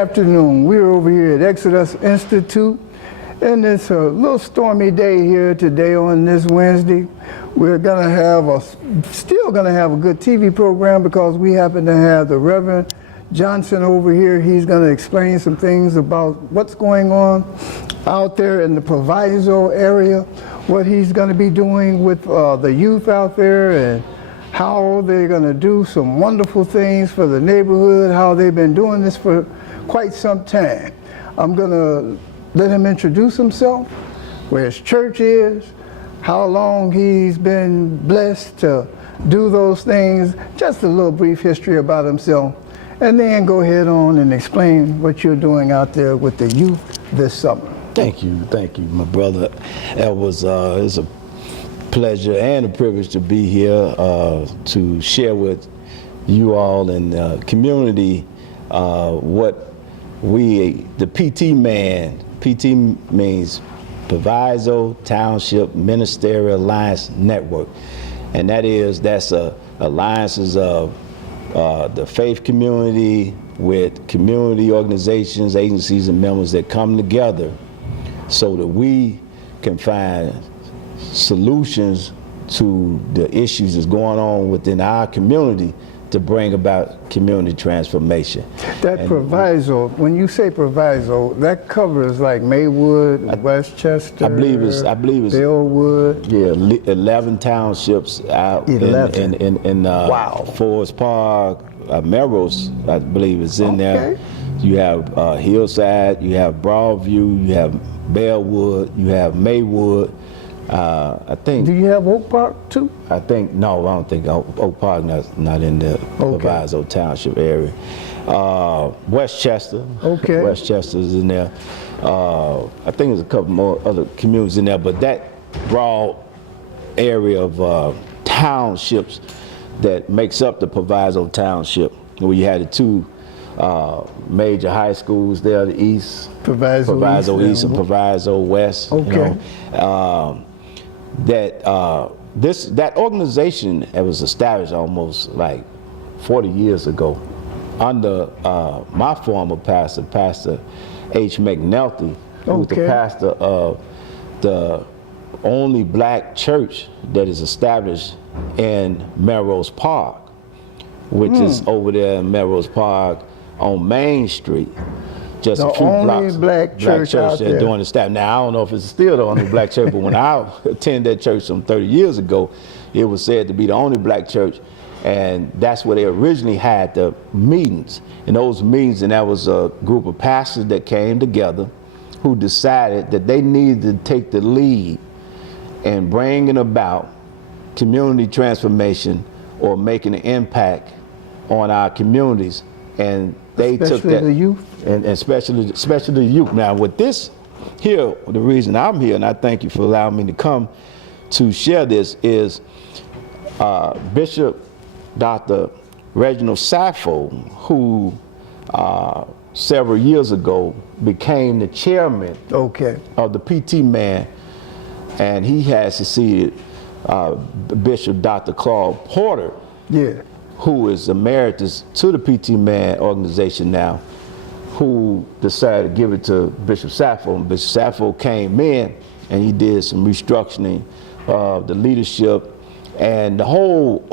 afternoon. We're over here at Exodus Institute, and it's a little stormy day here today on this Wednesday. We're still gonna have a good TV program because we happen to have the Reverend Johnson over here. He's gonna explain some things about what's going on out there in the Proviso area, what he's gonna be doing with the youth out there, and how they're going to do some wonderful things for the neighborhood, how they've been doing this for quite some time. I'm going to let him introduce himself, where his church is, how long he's been blessed to do those things, just a little brief history about himself, and then go ahead on and explain what you're doing out there with the youth this summer. Thank you, my brother. It was a pleasure and a privilege to be here to share with you all and the community what the P.T.M.A.N. P.T.M.A.N. means Proviso Township Ministerial Alliance Network, and that's alliances of the faith community with community organizations, agencies, and members that come together so that we can find solutions to the issues that's going on within our community to bring about community transformation. That Proviso, when you say Proviso, that covers like Maywood, Westchester, I believe it's Bellwood. Yeah, 11 townships out 11. in Wow. Forest Park, Melrose, I believe is in there. You have Hillside, you have Broadview, you have Bellwood, you have Maywood. I think. Do you have Oak Park too? I don't think Oak Park not in the Proviso Township area. Westchester. Okay. Westchester's in there. I think there's a couple more other communities in there, but that broad area of townships that makes up the Proviso Township, where you had the two major high schools there, the East, Proviso East and Proviso West. Okay. That organization was established almost like 40 years ago under my former pastor, Pastor H. McNulty, who was the pastor of the only black church that is established in Melrose Park, which is over there in Melrose Park on Main Street. Just a few blocks. Black church out there doing the staff. Now I don't know if it's still the only black church, but when I attended that church some 30 years ago, it was said to be the only black church, and that's where they originally had the meetings. And those meetings, and that was a group of pastors that came together, who decided that they needed to take the lead in bringing about community transformation or making an impact on our communities, and they took that, the youth, and especially the youth. Now, with this here, the reason I'm here, and I thank you for allowing me to come to share this, is Bishop Dr. Reginald Sappho, who several years ago became the chairman of the P.T.M.A.N, and he has succeeded Bishop Dr. Claude Porter, who is emeritus to the P.T.M.A.N organization now, who decided to give it to Bishop Sappho. And Bishop Sappho came in and he did some restructuring of the leadership and the whole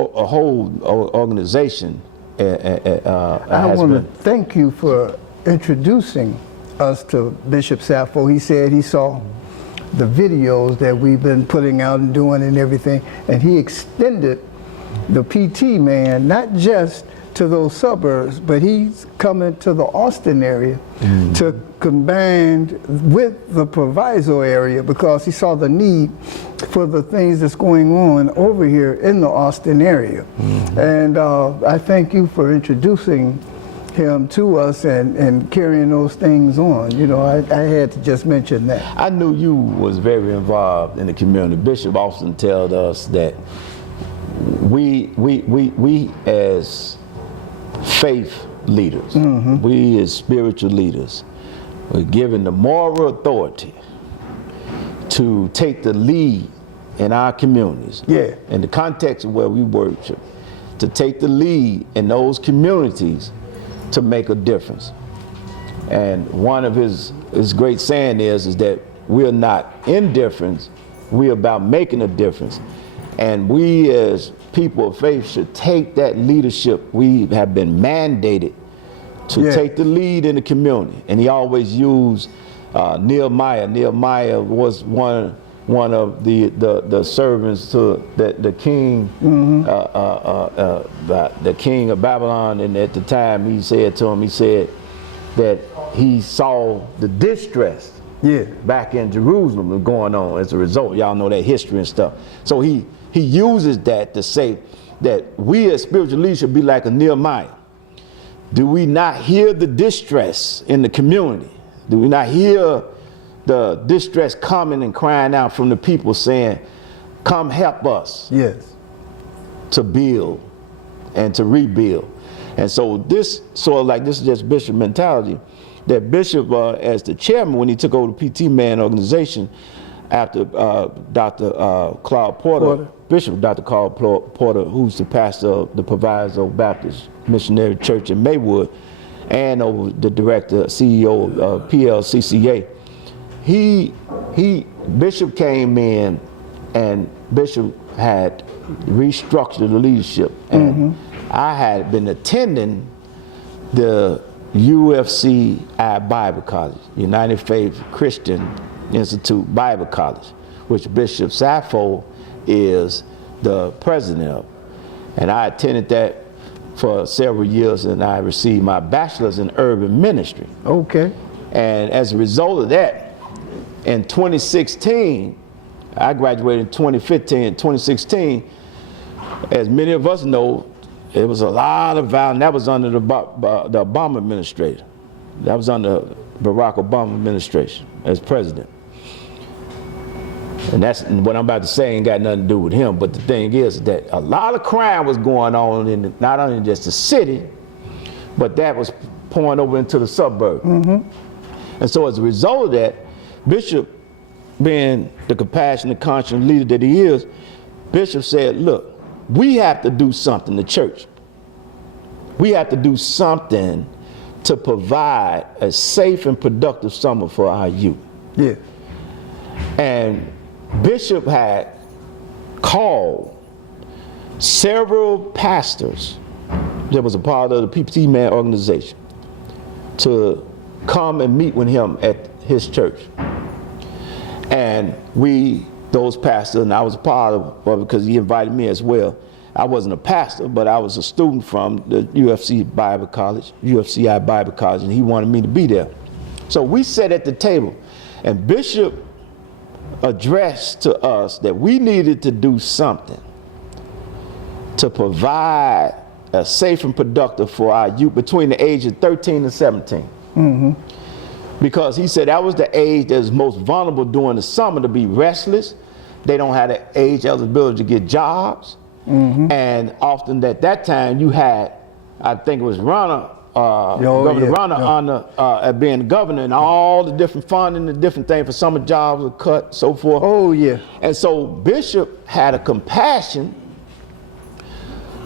organization. I want to thank you for introducing us to Bishop Sappho. He said he saw the videos that we've been putting out and doing and everything, and he extended the P.T.M.A.N. not just to those suburbs, but he's coming to the Austin area to combine with the Proviso area, because he saw the need for the things that's going on over here in the Austin area. And I thank you for introducing him to us and carrying those things on. You know, I had to just mention that. I knew you was very involved in the community. Bishop often tells us that we as faith leaders, we as spiritual leaders, we're given the moral authority to take the lead in our communities. In the context of where we worship, to take the lead in those communities to make a difference. And one of his great saying is that we're not indifferent, we're about making a difference. And we as people of faith should take that leadership. We have been mandated to take the lead in the community. And he always used Nehemiah. Nehemiah was one of the servants to the king, the king of Babylon. And at the time, he said to him, he said that he saw the distress back in Jerusalem going on as a result. Y'all know that history and stuff. So he uses that to say that we as spiritual leaders should be like a Nehemiah. Do we not hear the distress in the community? Do we not hear the distress coming and crying out from the people saying, come help us to build and to rebuild? And so this sort of like, this is just Bishop mentality, that Bishop as the chairman, when he took over the P.T.M.A.N. organization after Dr. Claude Porter, Bishop Dr. Claude Porter, who's the pastor of the Proviso Baptist Missionary Church in Maywood, and over the director, CEO of PLCCA, Bishop came in, and Bishop had restructured the leadership. And I had been attending the UFCI Bible College, United Faith Christian Institute Bible College, which Bishop Sappho is the president of. And I attended that for several years, and I received my bachelor's in urban ministry. Okay. And as a result of that, in 2016, I graduated in 2015. In 2016, as many of us know, it was a lot of violence. That was under the Obama administration. That was under Barack Obama administration as president. And that's what I'm about to say ain't got nothing to do with him, but the thing is that a lot of crime was going on in not only just the city, but that was pouring over into the suburb. And so as a result of that, Bishop, being the compassionate, conscious leader that he is, Bishop said, look, we have to do something, the church. We have to do something to provide a safe and productive summer for our youth. Yeah. And Bishop had called several pastors that was a part of the P.T.M.A.N. organization to come and meet with him at his church. And those pastors, and I was a part of it because he invited me as well. I wasn't a pastor, but I was a student from the UFCI Bible College, and he wanted me to be there. So we sat at the table, and Bishop addressed to us that we needed to do something to provide a safe and productive for our youth between the age of 13 and 17. Because he said that was the age that was most vulnerable during the summer to be restless. They don't have the age eligibility to get jobs. And often at that time you had, I think it was Governor Runner being governor, and all the different funding and different things for summer jobs were cut, so forth. Oh yeah. And so Bishop had a compassion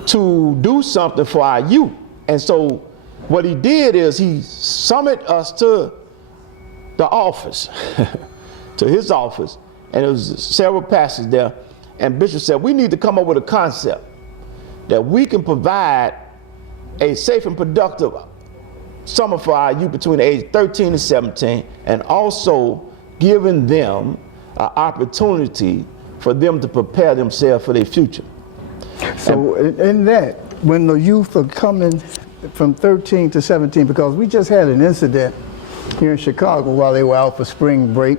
to do something for our youth. And so what he did is he summoned us to the office, to his office, and there was several pastors there. And Bishop said, we need to come up with a concept that we can provide a safe and productive summer for our youth between the age of 13 and 17, and also giving them an opportunity for them to prepare themselves for their future. So in that, when the youth are coming from 13 to 17, because we just had an incident here in Chicago while they were out for spring break,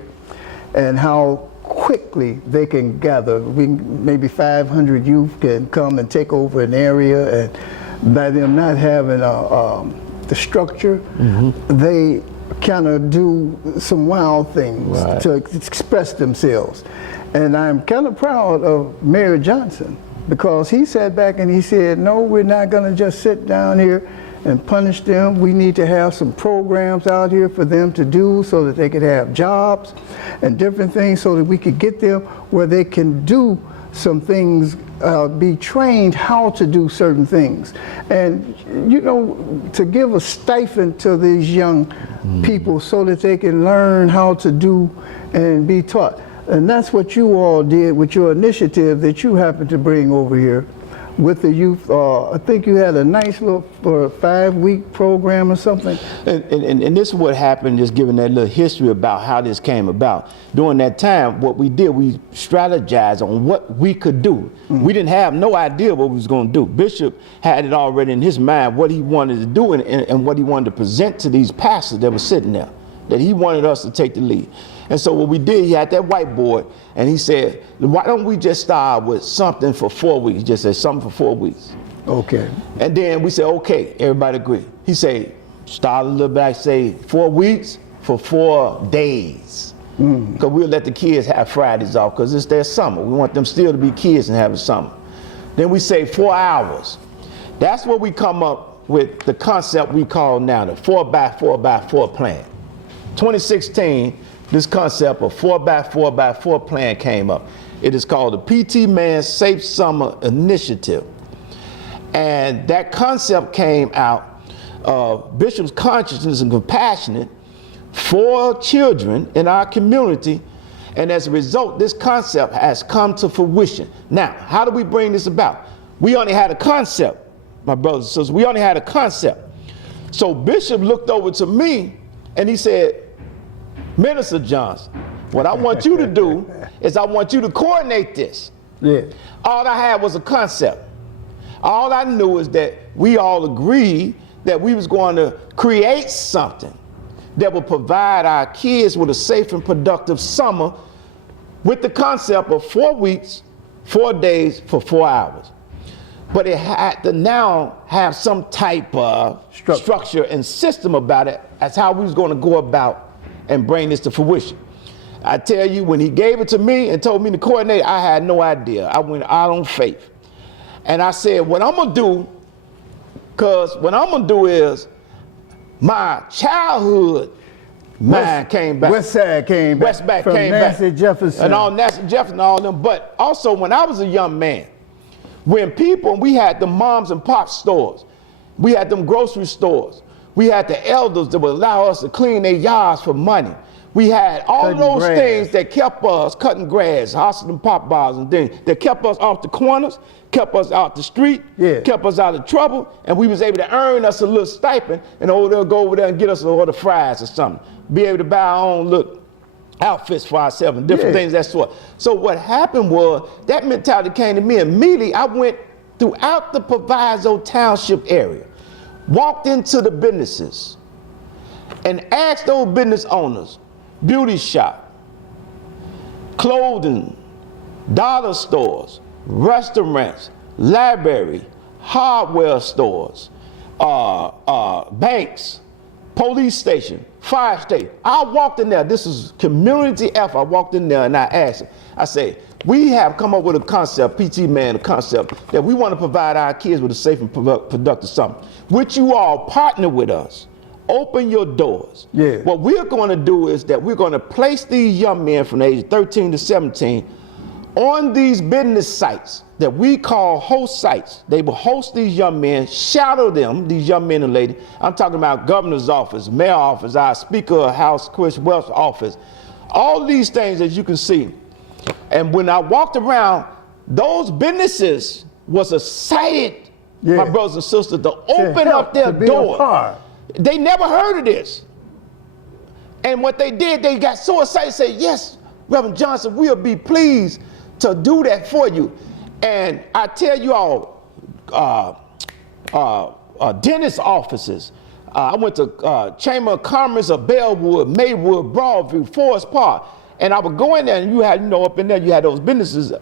and how quickly they can gather. Maybe 500 youth can come and take over an area, and by them not having the structure, they kind of do some wild things to express themselves. And I'm kind of proud of Mayor Johnson, because he sat back and he said, no, we're not going to just sit down here and punish them. We need to have some programs out here for them to do so that they could have jobs and different things, so that we could get them where they can do some things, be trained how to do certain things. And, you know, to give a stipend to these young people so that they can learn how to do and be taught. And that's what you all did with your initiative that you happened to bring over here with the youth. I think you had a nice little 5-week program or something. And this is what happened, just giving that little history about how this came about. During that time, what we did, we strategized on what we could do. We didn't have no idea what we was going to do. Bishop had it already in his mind what he wanted to do and what he wanted to present to these pastors that were sitting there, that he wanted us to take the lead. And so what we did, he had that whiteboard, and he said, why don't we just start with something for 4 weeks? He just said something for 4 weeks. Okay. And then we said, okay, everybody agree. He said, start a little back, say 4 weeks for 4 days. Because we'll let the kids have Fridays off because it's their summer. We want them still to be kids and have a summer. Then we say 4 hours. That's what we come up with the concept we call now the 4x4x4 plan. 2016, this concept of 4x4x4 plan came up. It is called the P.T.M.A.N. Safe Summer Initiative. And that concept came out of Bishop's consciousness and compassionate for children in our community. And as a result, this concept has come to fruition. Now, how do we bring this about? We only had a concept, my brothers and sisters. We only had a concept. So Bishop looked over to me and he said, Minister Johnson, what I want you to do is I want you to coordinate this. Yeah. All I had was a concept. All I knew is that we all agreed that we was going to create something that would provide our kids with a safe and productive summer with the concept of 4 weeks, 4 days for 4 hours. But it had to now have some type of structure and system about it as how we was going to go about and bring this to fruition. I tell you, when he gave it to me and told me to coordinate, I had no idea. I went out on faith. And I said, what I'm gonna do, because what I'm gonna do is my childhood mind came back. West Side came back. West back from came Nancy back. Jefferson. And all Nancy Jefferson and all them. But also when I was a young man, when we had the moms and pop stores, we had them grocery stores, we had the elders that would allow us to clean their yards for money. We had all Cutting those grass. things that kept us cutting grass, hustling pop bars and things, that kept us off the corners, kept us out the street, kept us out of trouble, and we was able to earn us a little stipend and go over there and get us a order of fries or something. Be able to buy our own little outfits for ourselves and different things of that sort. So what happened was, that mentality came to me immediately. I went throughout the Proviso Township area, walked into the businesses and asked those business owners, beauty shop, clothing, dollar stores, restaurants, library, hardware stores, banks, police station, fire station. I walked in there, this is community effort. I walked in there and I asked them, I said, we have come up with a concept, P.T.M.A.N, a concept that we want to provide our kids with a safe and productive summer. Would you all partner with us? Open your doors. Yeah. What we're going to do is that we're going to place these young men from the age of 13 to 17 on these business sites that we call host sites. They will host these young men, shadow them, these young men and ladies. I'm talking about governor's office, mayor office, our speaker of house, Chris Welch office. All these things as you can see. And when I walked around, those businesses was excited, my brothers and sisters, to open up their doors. They never heard of this. And what they did, they got so excited, said, yes, Reverend Johnson, we'll be pleased to do that for you. And I tell you all, dentist offices, I went to Chamber of Commerce of Bellwood, Maywood, Broadview, Forest Park. And I would go in there and you had, you know, up in there, you had those businesses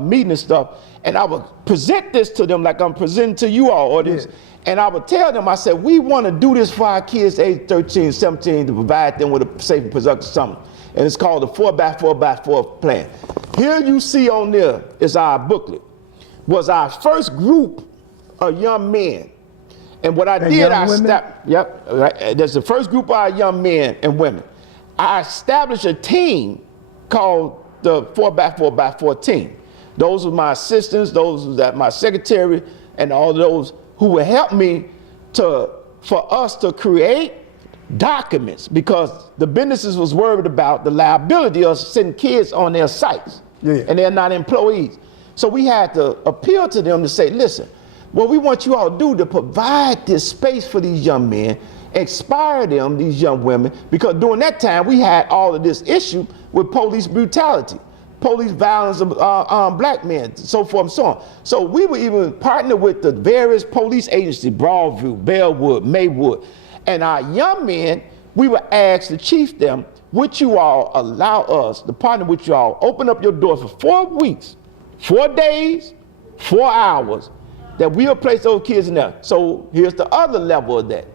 meeting and stuff. And I would present this to them like I'm presenting to you all audience. And I would tell them, I said, we want to do this for our kids age 13, 17 to provide them with a safe and productive summer. And it's called the 4x4x4 plan. Here you see on there is our booklet. Was our first group of young men. And what I did, I stopped. Yep, right. That's the first group of our young men and women. I established a team called the 4x4x4 team. Those were my assistants, those was my secretary, and all those who would help me for us to create documents, because the businesses was worried about the liability of sending kids on their sites, and they're not employees. So we had to appeal to them to say, listen, what we want you all to do to provide this space for these young men, inspire them, these young women, because during that time we had all of this issue with police brutality, police violence of black men, so forth and so on. So we would even partner with the various police agencies, Broadview, Bellwood, Maywood, and our young men, we would ask the chief them, would you all allow us to partner with you all, open up your doors for 4 weeks, 4 days, 4 hours, that we'll place those kids in there. So here's the other level of that.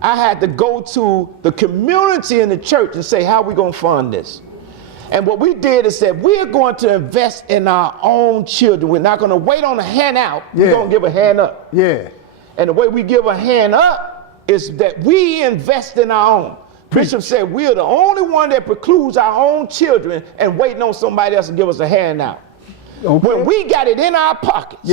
I had to go to the community in the church and say, how are we gonna fund this? And what we did is said, we're going to invest in our own children. We're not gonna wait on a handout, we're gonna give a hand up. And the way we give a hand up is that we invest in our own. Bishop said, we're the only one that precludes our own children and waiting on somebody else to give us a handout. When we got it in our pockets,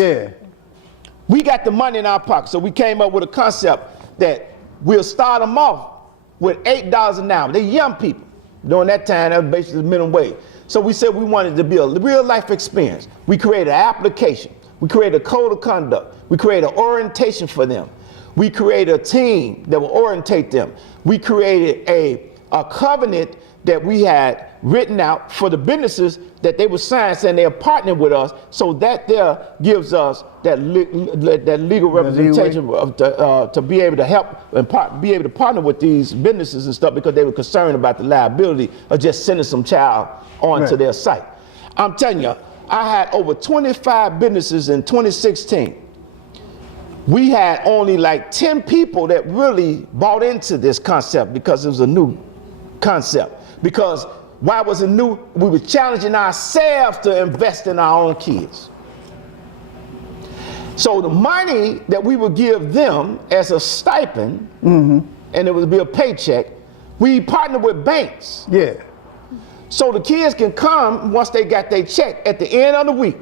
we got the money in our pockets. So we came up with a concept that we'll start them off with $8 an hour. They're young people. During that time, that was basically the minimum wage. So we said we wanted to be a real life experience. We created an application. We created a code of conduct. We created an orientation for them. We created a team that will orientate them. We created a covenant that we had written out for the businesses that they would sign saying they're partnering with us, so that there gives us that legal representation to be able to help and be able to partner with these businesses and stuff, because they were concerned about the liability of just sending some child onto their site. I'm telling you, I had over 25 businesses in 2016. We had only like 10 people that really bought into this concept because it was a new concept. Because why was it new? We were challenging ourselves to invest in our own kids. So the money that we would give them as a stipend, and it would be a paycheck, we partnered with banks. So the kids can come once they got their check at the end of the week.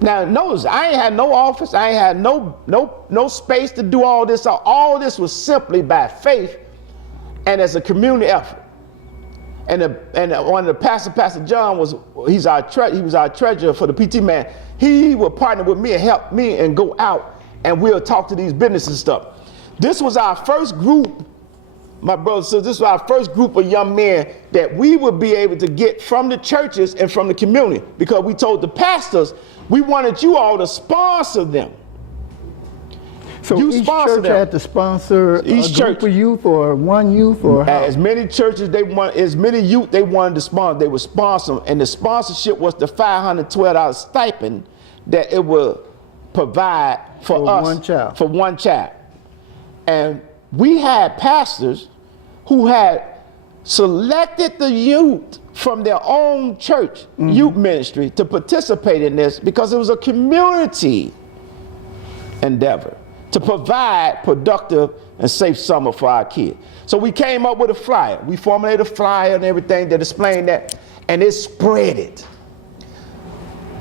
Now notice, I ain't had no office, I ain't had no space to do all this. All this was simply by faith and as a community effort. And one of the Pastor John he was our treasurer for the P.T.M.A.N. He would partner with me and help me and go out and we'll talk to these businesses and stuff. This was our first group, my brothers, so this was our first group of young men that we would be able to get from the churches and from the community, because we told the pastors we wanted you all to sponsor them. So each church had to sponsor a group of youth, or one youth, or how? As many churches they want, as many youth they wanted to sponsor, they would sponsor them, and the sponsorship was the $512 stipend that it would provide for us for one child. And we had pastors who had selected the youth from their own church youth ministry to participate in this, because it was a community endeavor to provide productive and safe summer for our kids. So we came up with a flyer. We formulated a flyer and everything that explained that, and it spread it.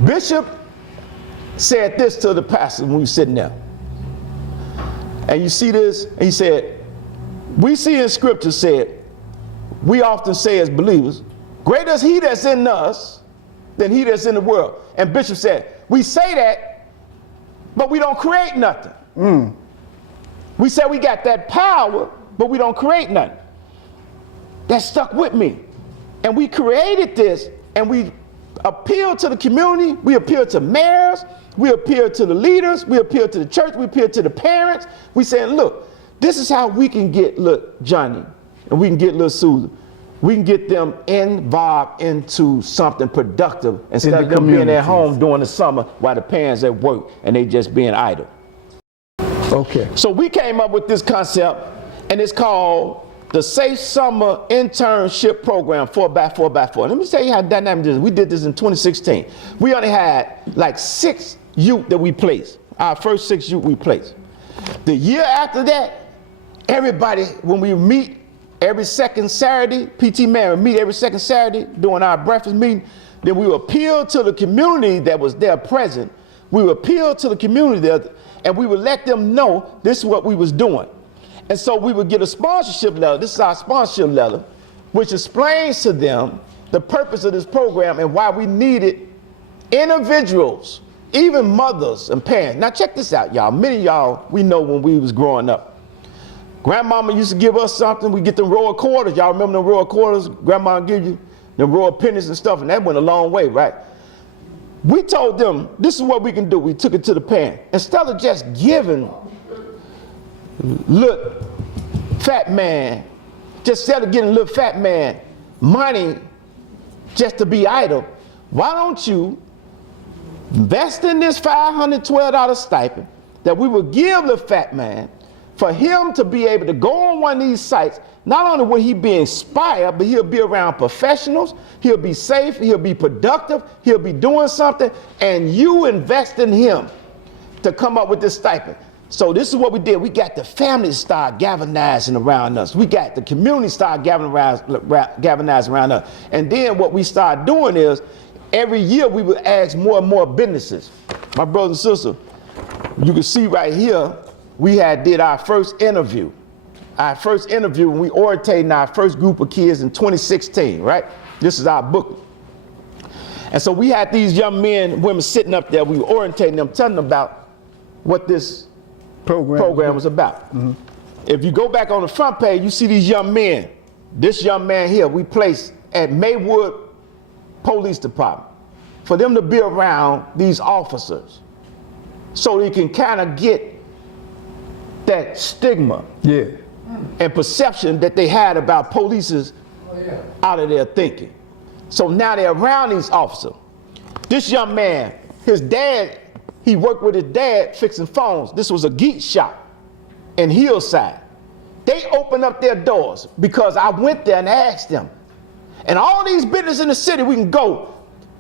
Bishop said this to the pastor when we were sitting there. And you see this, and he said, we see in scripture said, we often say as believers, greater is he that's in us than he that's in the world. And Bishop said, we say that, but we don't create nothing. We say we got that power, but we don't create nothing. That stuck with me. And we created this, and we appealed to the community, we appealed to mayors, we appealed to the leaders, we appealed to the church, we appealed to the parents. We said, look, this is how we can get Johnny, and we can get Susan. We can get them involved into something productive instead of them being at home during the summer while the parents at work and they just being idle. Okay. So we came up with this concept, and it's called the Safe Summer Internship Program 4x4x4. Let me tell you how dynamic this is. We did this in 2016. We only had like 6 youth that we placed. Our first 6 youth we placed. The year after that, everybody, when we meet every second Saturday, P.T.M.A.N. would meet every second Saturday during our breakfast meeting, Then we would appeal to the community that was there present. We would appeal to the community there, and we would let them know this is what we was doing. And so we would get a sponsorship letter. This is our sponsorship letter, which explains to them the purpose of this program and why we needed individuals, even mothers and parents. Now check this out, y'all. Many of y'all, we know when we was growing up, grandmama used to give us something. We get them roll of quarters. Y'all remember them roll of quarters grandma give you? Them roll of pennies and stuff, and that went a long way, right? We told them, this is what we can do. We took it to the parent. Instead of just giving little fat man, just instead of getting little fat man money just to be idle, why don't you invest in this $512 stipend that we will give the fat man for him to be able to go on one of these sites. Not only will he be inspired, but he'll be around professionals, he'll be safe, he'll be productive, he'll be doing something, and you invest in him to come up with this stipend. So this is what we did. We got the families start galvanizing around us. We got the community start galvanizing around us. And then what we start doing is, every year we would ask more and more businesses. My brothers and sisters, you can see right here, we did our first interview. Our first interview when we orientated our first group of kids in 2016, right? This is our book. And so we had these young men and women sitting up there, we were orientating them, telling them about what this program was about. Mm-hmm. If you go back on the front page, you see these young men. This young man here, we placed at Maywood Police Department for them to be around these officers so they can kind of get that stigma and perception that they had about police out of their thinking. So now they're around these officers. This young man, his dad, he worked with his dad fixing phones. This was a geek shop in Hillside. They opened up their doors because I went there and asked them. And all these businesses in the city we can go,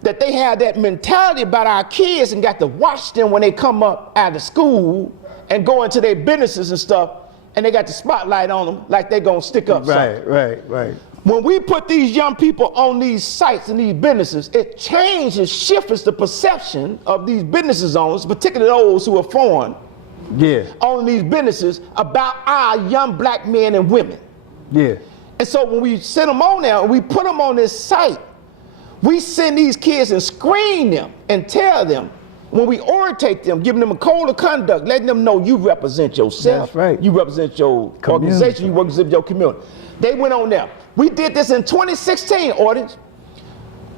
that they had that mentality about our kids and got to watch them when they come up out of school and go into their businesses and stuff, and they got the spotlight on them like they're gonna stick up something. Right. When we put these young people on these sites and these businesses, it changes, shifts the perception of these businesses owners, particularly those who are foreign, on these businesses, about our young black men and women. And so when we send them on there and we put them on this site, we send these kids and screen them and tell them, when we orientate them, giving them a code of conduct, letting them know you represent yourself. That's right. You represent your organization, you represent your community. They went on there. We did this in 2016, audience.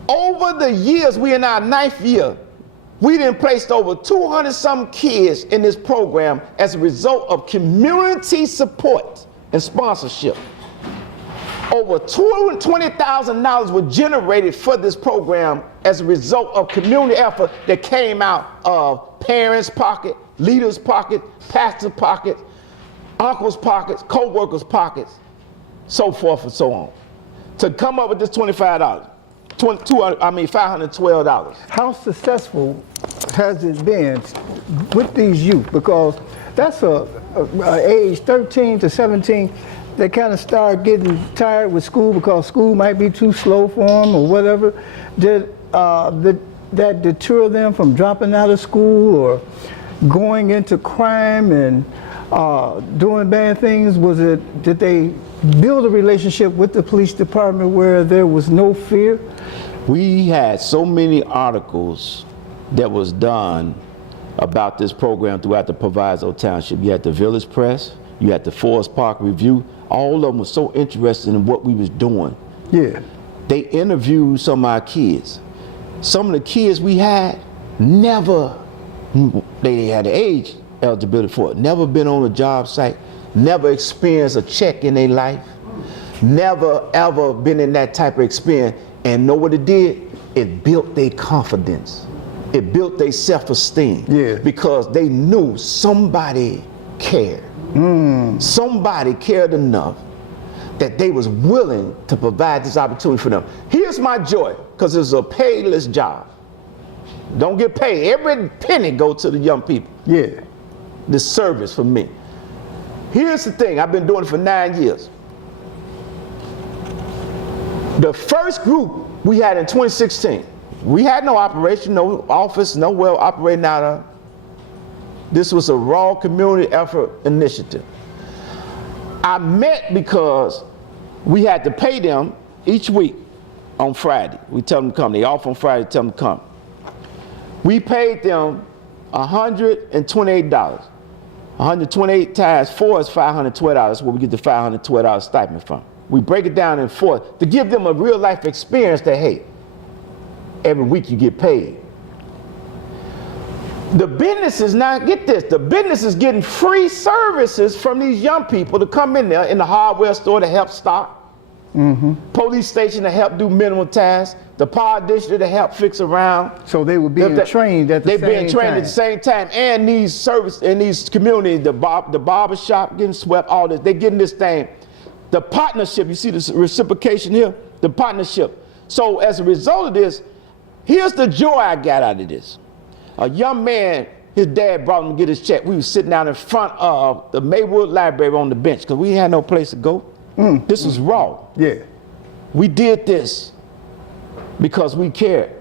Over the years, we in our 9th year, we done placed over 200 some kids in this program as a result of community support and sponsorship. Over $220,000 were generated for this program as a result of community effort that came out of parents' pocket, leaders' pocket, pastors' pockets, uncles' pockets, co-workers' pockets, so forth and so on, to come up with this $512. How successful has it been with these youth? Because that's a age 13 to 17. They kind of start getting tired with school because school might be too slow for them or whatever. Did that deter them from dropping out of school or going into crime and doing bad things? Did they build a relationship with the police department where there was no fear? We had so many articles that was done about this program throughout the Proviso Township. You had the Village Press, you had the Forest Park Review. All of them were so interested in what we was doing. They interviewed some of our kids. Some of the kids we had never, they had the age eligibility for it, never been on a job site, never experienced a check in their life, never ever been in that type of experience. And know what it did? It built their confidence. It built their self-esteem. Because they knew somebody cared. Somebody cared enough that they was willing to provide this opportunity for them. Here's my joy, because it's a payless job. Don't get paid. Every penny go to the young people. This service for me. Here's the thing, I've been doing it for 9 years. The first group we had in 2016, We had no operation, no office, nowhere operating out of. This was a raw community effort initiative. I met because we had to pay them each week on Friday. We tell them to come. They off on Friday, tell them to come. We paid them $128. 128 times 4 is $512. That's where we get the $512 stipend from. We break it down in 4 to give them a real life experience that, hey, every week you get paid. The business is not, get this, the business is getting free services from these young people to come in there in the hardware store to help stock, police station to help do minimal tasks, the power district to help fix around. So they were being trained at the same time. They're being trained at the same time, and these service in these communities, the barber shop getting swept, all this, they're getting this thing. The partnership, you see this reciprocation here, the partnership. So as a result of this, here's the joy I got out of this. A young man, his dad brought him to get his check. We were sitting down in front of the Maywood Library on the bench because we had no place to go. This was raw. Yeah. We did this because we cared.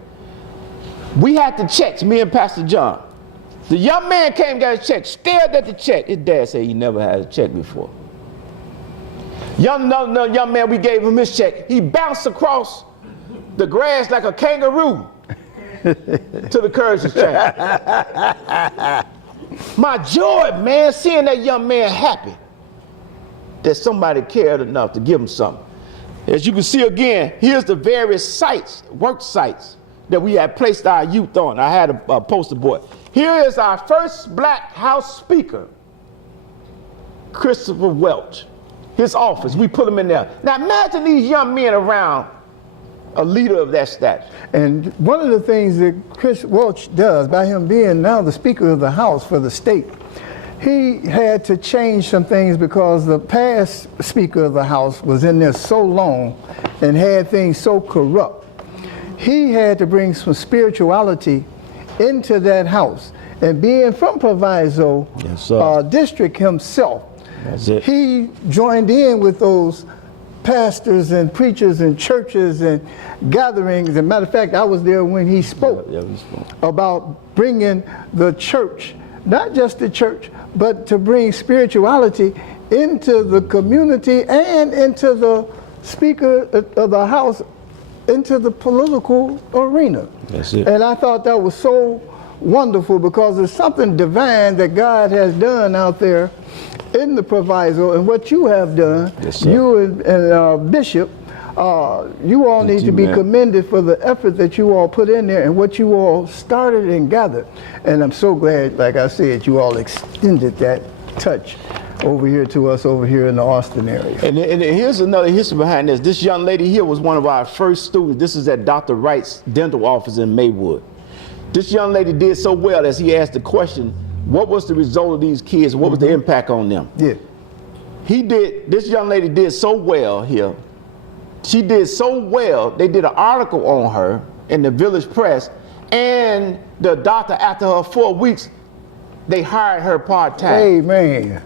We had the checks, me and Pastor John. The young man came, got his check, stared at the check. His dad said he never had a check before. Young man, we gave him his check. He bounced across the grass like a kangaroo to the Courage Exchange. My joy, man, seeing that young man happy that somebody cared enough to give him something. As you can see again, here's the various sites, work sites that we had placed our youth on. I had a poster board. Here is our first black House Speaker, Christopher Welch. His office, we put him in there. Now imagine these young men around a leader of that stature. And one of the things that Chris Welch does, by him being now the Speaker of the House for the state, he had to change some things because the past Speaker of the House was in there so long and had things so corrupt. He had to bring some spirituality into that house. And being from Proviso district himself, he joined in with those pastors and preachers and churches and gatherings. As a matter of fact, I was there when he spoke about bringing the church, not just the church, but to bring spirituality into the community and into the Speaker of the House, into the political arena. That's it. And I thought that was so wonderful because there's something divine that God has done out there in the Proviso, and what you have done, you and Bishop, you all need to be commended for the effort that you all put in there and what you all started and gathered. And I'm so glad, like I said, you all extended that touch over here to us over here in the Austin area. And here's another history behind this. This young lady here was one of our first students. This is at Dr. Wright's dental office in Maywood. This young lady did so well as he asked the question, what was the result of these kids? What was the impact on them? Yeah. This young lady did so well here. She did so well, they did an article on her in the Village Press, and the doctor, after her 4 weeks, they hired her part-time. Amen.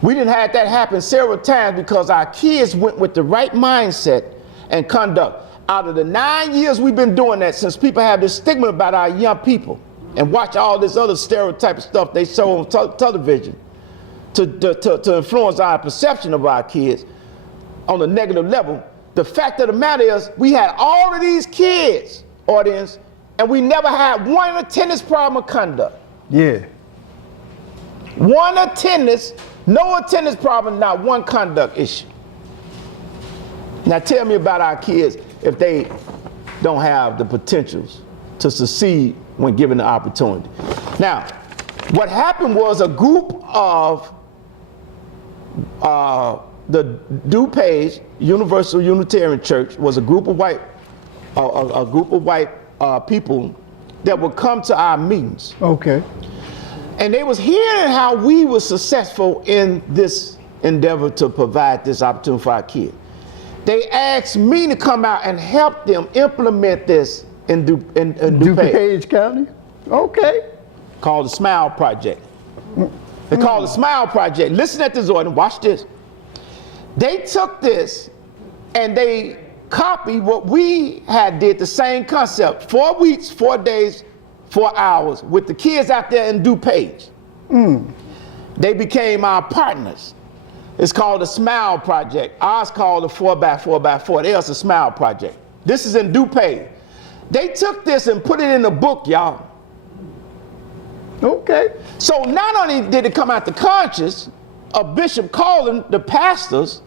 We didn't have that happen several times because our kids went with the right mindset and conduct. Out of the 9 years we've been doing that, since people have this stigma about our young people and watch all this other stereotype stuff they show on television to influence our perception of our kids on a negative level, the fact of the matter is we had all of these kids, audience, and we never had one attendance problem of conduct. Yeah. One attendance, no attendance problem, not one conduct issue. Now tell me about our kids if they don't have the potentials to succeed when given the opportunity. Now, what happened was a group of the DuPage Universal Unitarian Church was a group of white people that would come to our meetings. Okay. And they was hearing how we were successful in this endeavor to provide this opportunity for our kids. They asked me to come out and help them implement this in DuPage County? Okay. Called the Smile Project. They called the Smile Project. Listen at this, Jordan, watch this. They took this and they copy what we had did, the same concept, 4 weeks, 4 days, 4 hours, with the kids out there in DuPage. They became our partners. It's called the Smile Project. Ours called the 4x4x4. Theirs the Smile Project. This is in DuPage. They took this and put it in a book, y'all. Okay. So not only did it come out the conscience of Bishop calling the pastors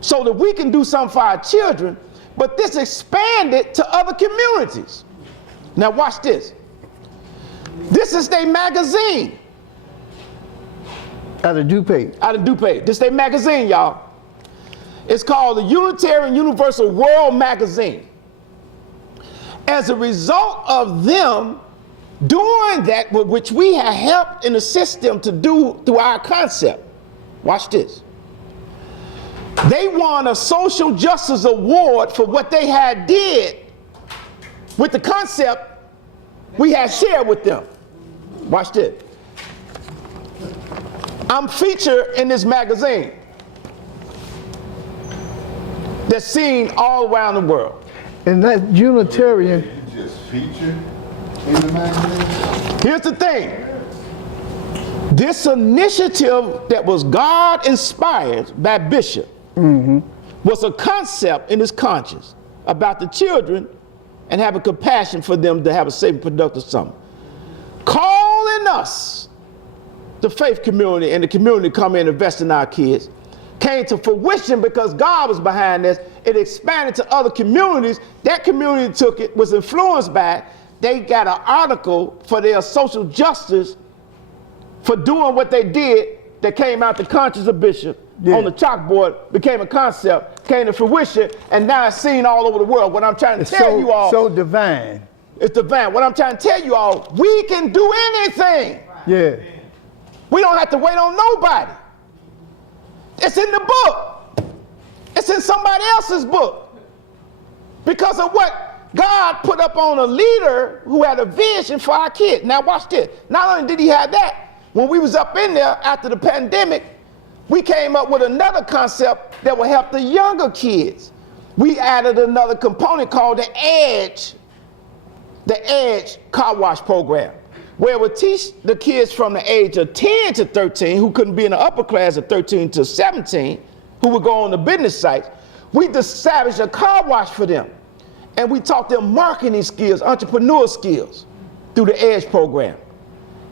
so that we can do something for our children, but this expanded to other communities. Now watch this. This is their magazine. Out of DuPage. Out of DuPage. This is their magazine, y'all. It's called the Unitarian Universal World Magazine. As a result of them doing that, which we have helped and assist them to do through our concept, watch this. They won a social justice award for what they had did with the concept we had shared with them. Watch this. I'm featured in this magazine that's seen all around the world. And that Unitarian. You just featured in the magazine? Here's the thing. This initiative that was God inspired by Bishop was a concept in his conscience about the children and having compassion for them to have a safe and productive summer. Calling us, the faith community and the community, come in and invest in our kids, came to fruition because God was behind this. It expanded to other communities. That community took it, was influenced by it. They got an article for their social justice for doing what they did that came out the conscience of Bishop on the chalkboard, became a concept, came to fruition, and now it's seen all over the world. What I'm trying to tell you all. So divine. It's divine. What I'm trying to tell you all, we can do anything. Yeah. We don't have to wait on nobody. It's in the book. It's in somebody else's book. Because of what God put up on a leader who had a vision for our kids. Now watch this. Not only did he have that, when we was up in there after the pandemic, we came up with another concept that will help the younger kids. We added another component called the EDGE car wash program, where it would teach the kids from the age of 10 to 13 who couldn't be in the upper class of 13 to 17, who would go on the business sites. We established a car wash for them. And we taught them marketing skills, entrepreneur skills through the EDGE program.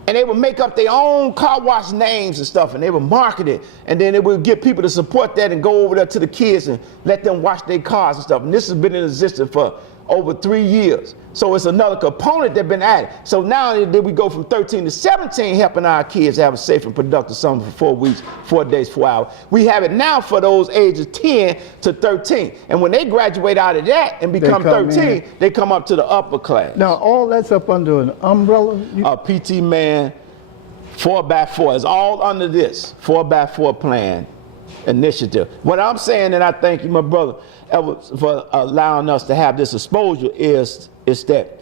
And they would make up their own car wash names and stuff, and they would market it. And then they would get people to support that and go over there to the kids and let them wash their cars and stuff. And this has been in existence for over 3 years. So it's another component that's been added. So now did we go from 13 to 17 helping our kids have a safe and productive summer for 4 weeks, 4 days, 4 hours. We have it now for those ages 10 to 13. And when they graduate out of that and become 13, they come up to the upper class. Now all that's up under an umbrella? P.T.M.A.N. 4x4 is all under this 4x4 plan initiative. What I'm saying, and I thank you, my brother, for allowing us to have this exposure, is that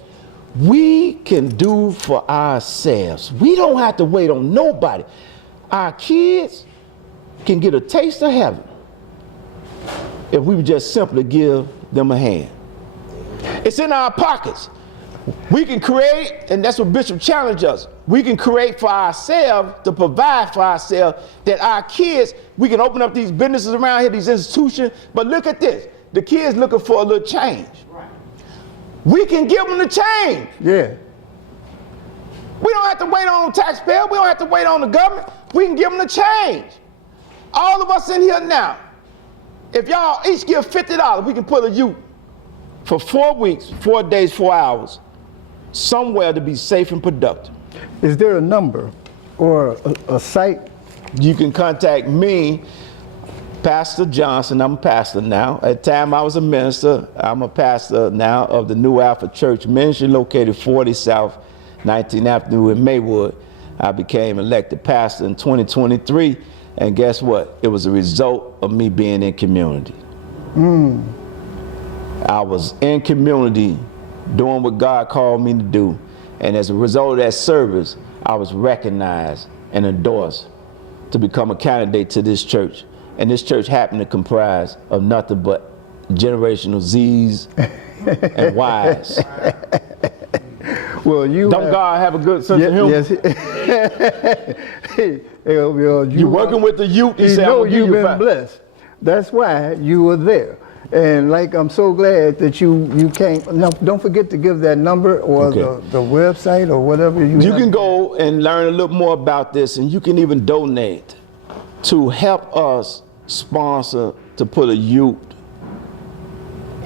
we can do for ourselves. We don't have to wait on nobody. Our kids can get a taste of heaven if we would just simply give them a hand. It's in our pockets. We can create, and that's what Bishop challenged us. We can create for ourselves, to provide for ourselves, that our kids, we can open up these businesses around here, these institutions, but look at this. The kids looking for a little change. Right. We can give them the change. Yeah. We don't have to wait on the taxpayer. We don't have to wait on the government. We can give them the change. All of us in here now, if y'all each give $50, we can put a youth for 4 weeks, 4 days, 4 hours, somewhere to be safe and productive. Is there a number or a site? You can contact me, Pastor Johnson. I'm a pastor now. At the time I was a minister. I'm a pastor now of the New Alpha Church Ministry, located 40 South 19th Avenue in Maywood. I became elected pastor in 2023, and guess what? It was a result of me being in community. I was in community doing what God called me to do, and as a result of that service, I was recognized and endorsed to become a candidate to this church. And this church happened to comprise of nothing but generational Z's and Y's. Well, you Don't God have a good sense of humor? Yes. You working with the youth, You said, know I'm gonna give you've you been five. blessed. That's why you were there. And like, I'm so glad that you came. Now, don't forget to give that number or Okay. the website or whatever you You have. can go and learn a little more about this, and you can even donate to help us sponsor to put a youth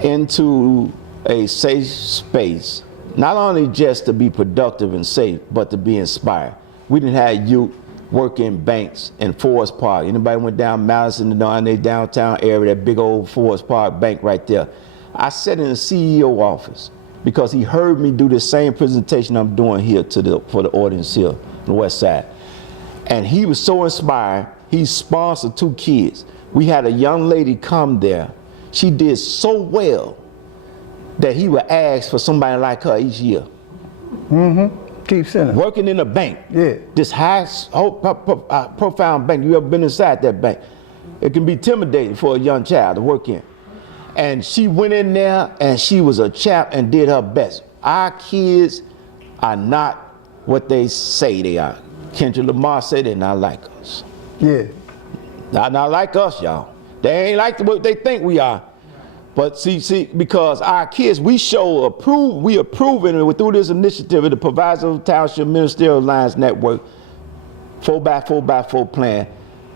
into a safe space, not only just to be productive and safe, but to be inspired. We didn't have youth work in banks in Forest Park. Anybody went down Madison, down their downtown area, that big old Forest Park bank right there. I sat in the CEO office because he heard me do the same presentation I'm doing here for the audience here on the west side. And he was so inspired, he sponsored 2 kids. We had a young lady come there. She did so well that he would ask for somebody like her each year. Keep sending. Working in a bank. Yeah. This high, profound bank. You ever been inside that bank? It can be intimidating for a young child to work in. And she went in there and she was a champ and did her best. Our kids are not what they say they are. Kendrick Lamar said they're not like us. Yeah. Not like us, y'all. They ain't like what they think we are. But see, because our kids, we approving it through this initiative of the Proviso Township Ministerial Alliance Network 4x4x4 plan,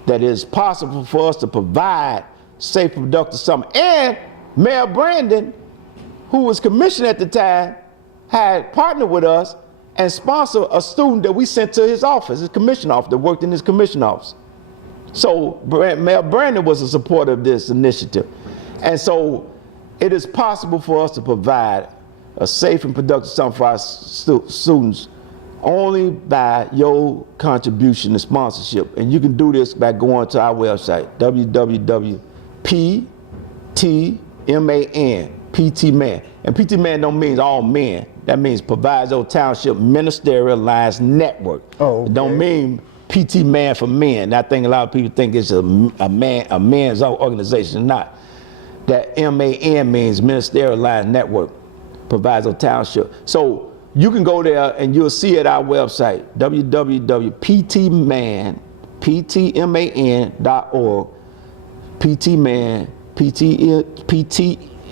that it's possible for us to provide safe, productive summer. And Mayor Brandon, who was commissioned at the time, had partnered with us and sponsored a student that we sent to his office, his commission office, that worked in his commission office. So Mayor Brandon was a supporter of this initiative. And so it is possible for us to provide a safe and productive summer for our students only by your contribution and sponsorship. And you can do this by going to our website, www.P.T.M.A.N, P.T.M.A.N. And P.T.M.A.N. don't mean all men. That means Proviso Township Ministerial Alliance Network. Oh, okay. It don't mean P.T.M.A.N. for men. I think a lot of people think it's a man's organization. It's not. That M.A.N. means Ministerial Alliance Network, Proviso Township. So you can go there and you'll see at our website, www.ptman.org,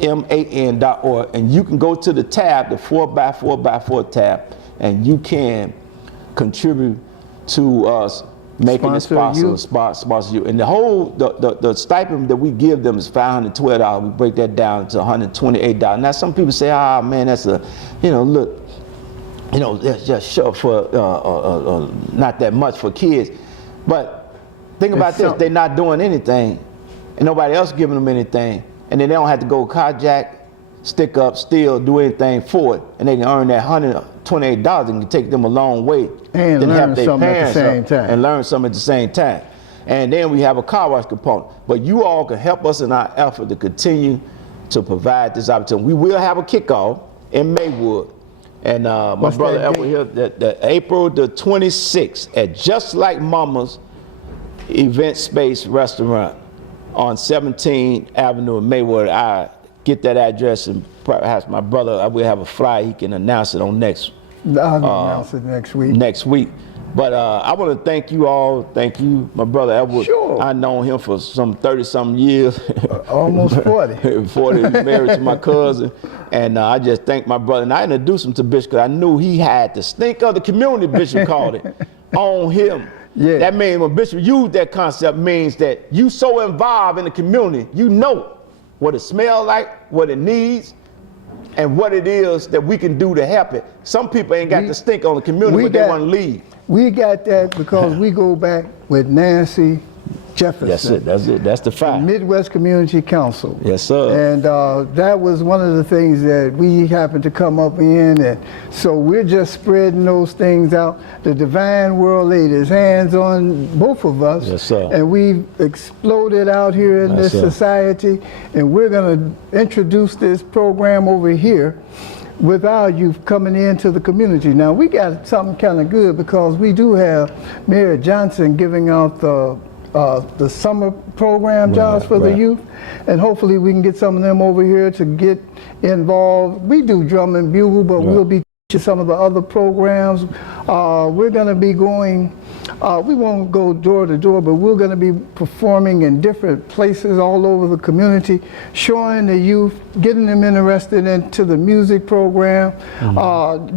ptman.org, and you can go to the tab, the 4x4x4 tab, and you can contribute to us making this possible, sponsor you. And the whole, the stipend that we give them is $512. We break that down to $128. Now some people say, ah, man, that's a, look, that's just short for, not that much for kids. But think about this, they're not doing anything, and nobody else giving them anything, and then they don't have to go carjack, stick up, steal, do anything for it, and they can earn that $128 and can take them a long way. And then learn help their something at the parents same time. and learn something at the same time. And then we have a car wash component. But you all can help us in our effort to continue to provide this opportunity. We will have a kickoff in Maywood. And my What's brother that Edward here, the April the 26th at Just Like Mama's Event Space Restaurant on 17th Avenue in Maywood. I get that address, and perhaps my brother, we'll have a flyer, he can announce it on next I'll announce it next week. But I want to thank you all. Thank you, my brother Edward. Sure. I've known him for some 30-something years. Almost 40. 40, married to my cousin. And I just thank my brother. And I introduced him to Bishop because I knew he had the stink of the community, Bishop called it, on him. Yeah. That means when Bishop used that concept means that you so involved in the community, you know what it smells like, what it needs, and what it is that we can do to help it. Some people ain't got the stink on the community, but they want to leave. We got that because we go back with Nancy Jefferson. That's it. That's the fact. Midwest Community Council. Yes, sir. And that was one of the things that we happened to come up in, and so we're just spreading those things out. The Divine World laid his hands on both of us. Yes, sir. And we've exploded out here in Yes, this sir. society, and we're going to introduce this program over here with our youth coming into the community. Now we got something kind of good because we do have Mayor Johnson giving out the the summer program jobs for the right. youth, and hopefully we can get some of them over here to get involved. We do drum and bugle, but we'll be teaching some of the other programs. We're going to be going, we won't go door to door, but we're going to be performing in different places all over the community, showing the youth, getting them interested into the music program,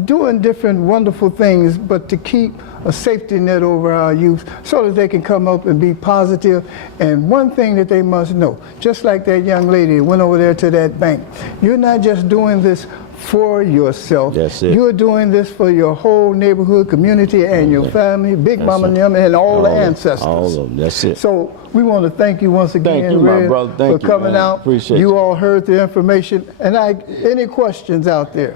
doing different wonderful things, but to keep a safety net over our youth so that they can come up and be positive. And one thing that they must know, just like that young lady that went over there to that bank, you're not just doing this for yourself. That's it. You're doing this for your whole neighborhood, community, and your family, Big Mama and them, and all the ancestors. All of them, that's it. So we want to thank you once again, Thank you, my Red, brother. Thank for you, coming man. out. Appreciate you you. all heard the information. And any questions out there?